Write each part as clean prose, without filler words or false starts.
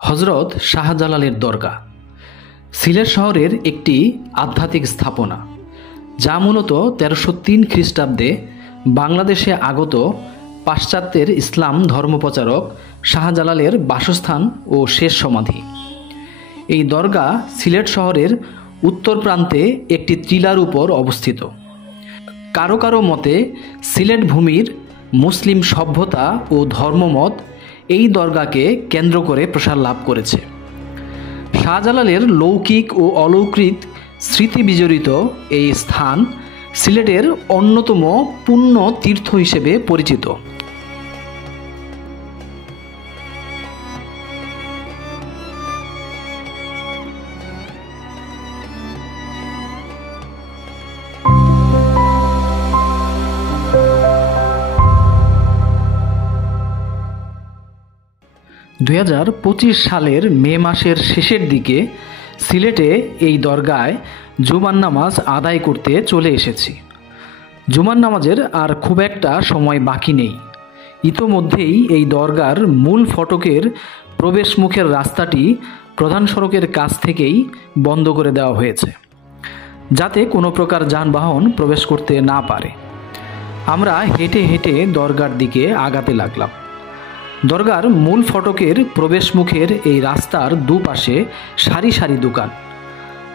হজরত শাহজালালের দরগা সিলেট শহরের একটি আধ্যাত্মিক স্থাপনা, যা মূলত 1303 খ্রিস্টাব্দে বাংলাদেশে আগত পাশ্চাত্যের ইসলাম ধর্মপ্রচারক শাহজালালের বাসস্থান ও শেষ সমাধি। এই দরগা সিলেট শহরের উত্তর প্রান্তে একটি টিলার উপর অবস্থিত। কারো কারো মতে সিলেট ভূমির মুসলিম সভ্যতা ও ধর্মমত এই দরগাকে কেন্দ্র করে প্রসার লাভ করেছে। শাহজালালের লৌকিক ও অলৌকিক স্মৃতি বিজড়িত এই স্থান সিলেটের অন্যতম পুণ্য তীর্থ হিসেবে পরিচিত। সালের মে মাসের শেষের দিকে সিলেটে এই দরগায় জুমার নামাজ আদায় করতে চলে এসেছি। জুমার নামাজের আর খুব একটা সময় বাকি নেই। ইতোমধ্যেই এই দরগার মূল ফটকের প্রবেশ মুখের রাস্তাটি প্রধান সড়কের কাছ থেকেই বন্ধ করে দেওয়া হয়েছে, যাতে কোনো প্রকার যানবাহন প্রবেশ করতে না পারে। আমরা হেঁটে হেঁটে দরগার দিকে আগাতে লাগলাম। দরগার মূল ফটকের প্রবেশমুখের এই রাস্তার দুপাশে সারি সারি দোকান।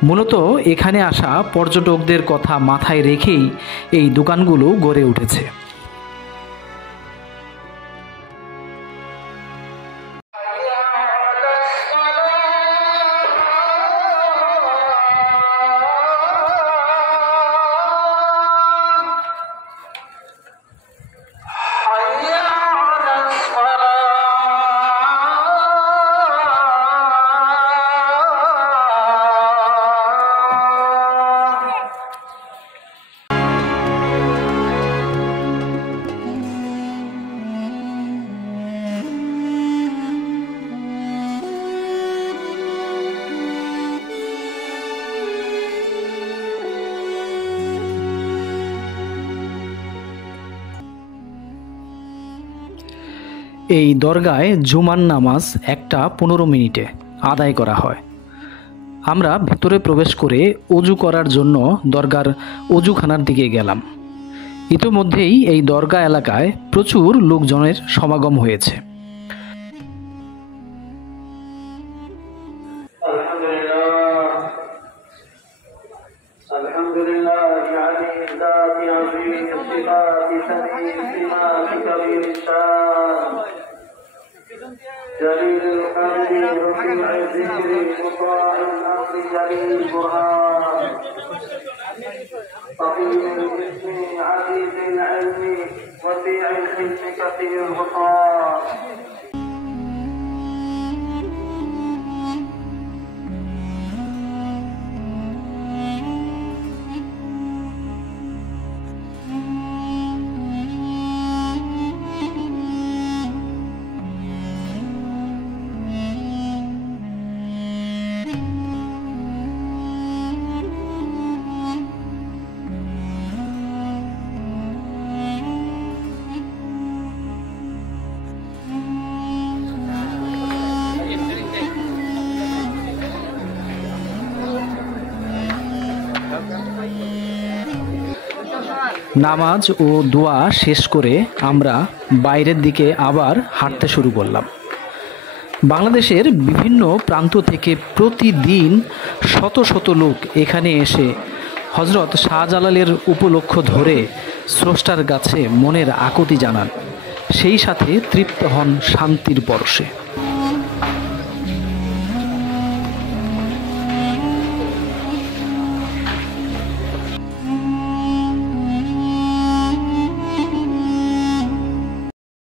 মূলত এখানে আসা পর্যটকদের কথা মাথায় রেখেই এই দোকানগুলো গড়ে উঠেছে। এই দরগায় জুমার নামাজ 1টা 15 মিনিটে আদায় করা হয়। আমরা ভেতরে প্রবেশ করে অজু করার জন্য দরগার অজুখানার দিকে গেলাম। ইতোমধ্যেই এই দরগা এলাকায় প্রচুর লোকজনের সমাগম হয়েছে। جليل القدر رفيع الذكر مطاع الامر جليل البرهان طويل الاسم عزيز العلم وسيع الحلم كثير الغفران. নামাজ ও দোয়া শেষ করে আমরা বাইরের দিকে আবার হাঁটতে শুরু করলাম। বাংলাদেশের বিভিন্ন প্রান্ত থেকে প্রতিদিন শত শত লোক এখানে এসে হজরত শাহজালালের উপলক্ষ ধরে স্রষ্টার কাছে মনের আকুতি জানান, সেই সাথে তৃপ্ত হন শান্তির পরশে।